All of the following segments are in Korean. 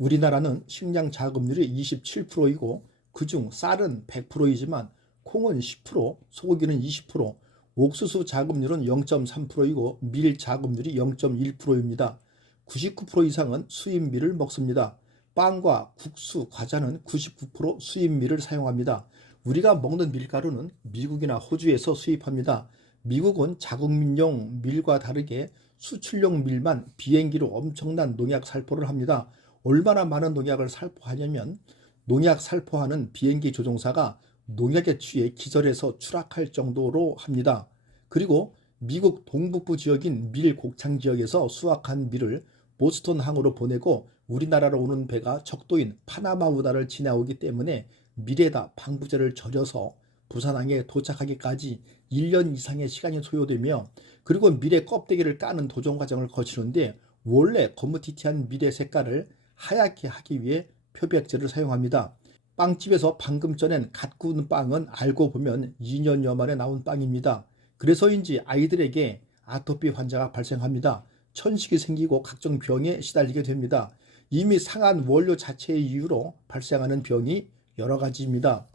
우리나라는 식량 자급률이 27%이고 그중 쌀은 100%이지만 콩은 10%, 소고기는 20%, 옥수수 자급률은 0.3%이고 밀 자급률이 0.1%입니다. 99% 이상은 수입밀을 먹습니다. 빵과 국수, 과자는 99% 수입밀을 사용합니다. 우리가 먹는 밀가루는 미국이나 호주에서 수입합니다. 미국은 자국민용 밀과 다르게 수출용 밀만 비행기로 엄청난 농약 살포를 합니다. 얼마나 많은 농약을 살포하냐면 농약 살포하는 비행기 조종사가 농약에 취해 기절해서 추락할 정도로 합니다. 그리고 미국 동북부 지역인 밀 곡창 지역에서 수확한 밀을 보스턴 항으로 보내고 우리나라로 오는 배가 적도인 파나마 운하를 지나오기 때문에 밀에다 방부제를 절여서 부산항에 도착하기까지 1년 이상의 시간이 소요되며 그리고 밀의 껍데기를 까는 도전 과정을 거치는데 원래 거무튀튀한 밀의 색깔을 하얗게 하기 위해 표백제를 사용합니다. 빵집에서 방금 전엔 갓 구운 빵은 알고 보면 2년여 만에 나온 빵입니다. 그래서인지 아이들에게 아토피 환자가 발생합니다. 천식이 생기고 각종 병에 시달리게 됩니다. 이미 상한 원료 자체의 이유로 발생하는 병이 여러 가지입니다.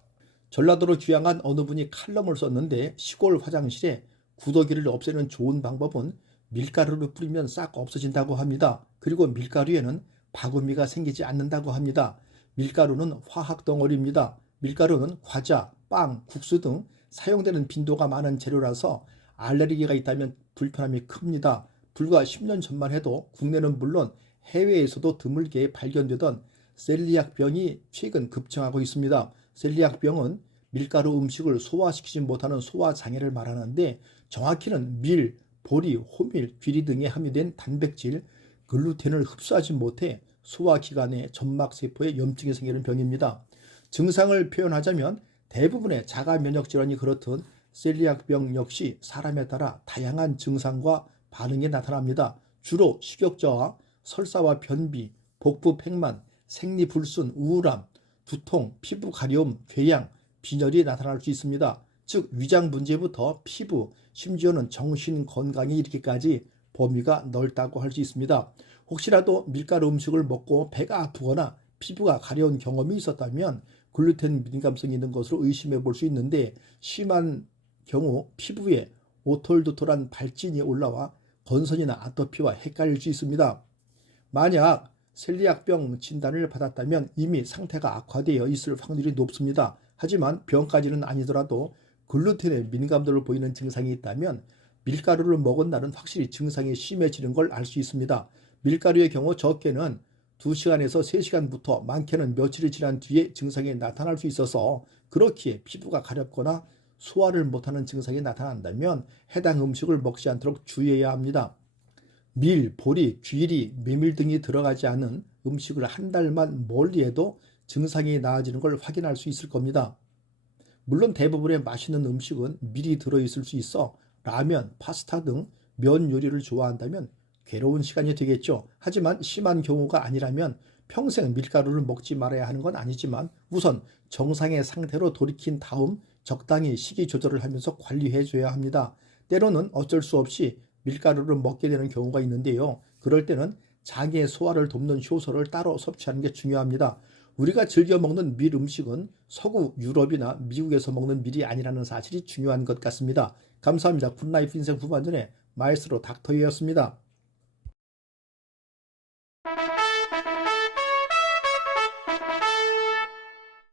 전라도로 귀향한 어느 분이 칼럼을 썼는데 시골 화장실에 구더기를 없애는 좋은 방법은 밀가루를 뿌리면 싹 없어진다고 합니다. 그리고 밀가루에는 바구미가 생기지 않는다고 합니다. 밀가루는 화학 덩어리입니다. 밀가루는 과자, 빵, 국수 등 사용되는 빈도가 많은 재료라서 알레르기가 있다면 불편함이 큽니다. 불과 10년 전만 해도 국내는 물론 해외에서도 드물게 발견되던 셀리악병이 최근 급증하고 있습니다. 셀리악병은 밀가루 음식을 소화시키지 못하는 소화장애를 말하는데 정확히는 밀, 보리, 호밀, 귀리 등에 함유된 단백질, 글루텐을 흡수하지 못해 소화기관의 점막세포에 염증이 생기는 병입니다. 증상을 표현하자면 대부분의 자가 면역 질환이 그렇듯 셀리악병 역시 사람에 따라 다양한 증상과 반응이 나타납니다. 주로 식욕저하, 설사와 변비, 복부 팽만, 생리불순, 우울함, 두통, 피부 가려움, 궤양, 빈혈이 나타날 수 있습니다. 즉 위장 문제부터 피부, 심지어는 정신 건강에 이르기까지 범위가 넓다고 할 수 있습니다. 혹시라도 밀가루 음식을 먹고 배가 아프거나 피부가 가려운 경험이 있었다면 글루텐 민감성이 있는 것으로 의심해 볼 수 있는데 심한 경우 피부에 오톨도톨한 발진이 올라와 건선이나 아토피와 헷갈릴 수 있습니다. 만약 셀리악병 진단을 받았다면 이미 상태가 악화되어 있을 확률이 높습니다. 하지만 병까지는 아니더라도 글루텐에 민감도를 보이는 증상이 있다면 밀가루를 먹은 날은 확실히 증상이 심해지는 걸 알 수 있습니다. 밀가루의 경우 적게는 2시간에서 3시간부터 많게는 며칠이 지난 뒤에 증상이 나타날 수 있어서 그렇기에 피부가 가렵거나 소화를 못하는 증상이 나타난다면 해당 음식을 먹지 않도록 주의해야 합니다. 밀, 보리, 귀리, 메밀 등이 들어가지 않은 음식을 한 달만 멀리해도 증상이 나아지는 걸 확인할 수 있을 겁니다. 물론 대부분의 맛있는 음식은 밀이 들어있을 수 있어 라면, 파스타 등 면 요리를 좋아한다면 괴로운 시간이 되겠죠. 하지만 심한 경우가 아니라면 평생 밀가루를 먹지 말아야 하는 건 아니지만 우선 정상의 상태로 돌이킨 다음 적당히 식이 조절을 하면서 관리해 줘야 합니다. 때로는 어쩔 수 없이 밀가루를 먹게 되는 경우가 있는데요. 그럴 때는 장의 소화를 돕는 효소를 따로 섭취하는 게 중요합니다. 우리가 즐겨 먹는 밀 음식은 서구 유럽이나 미국에서 먹는 밀이 아니라는 사실이 중요한 것 같습니다. 감사합니다. 굿라이프 인생 후반전의 마에스트로 닥터이었습니다.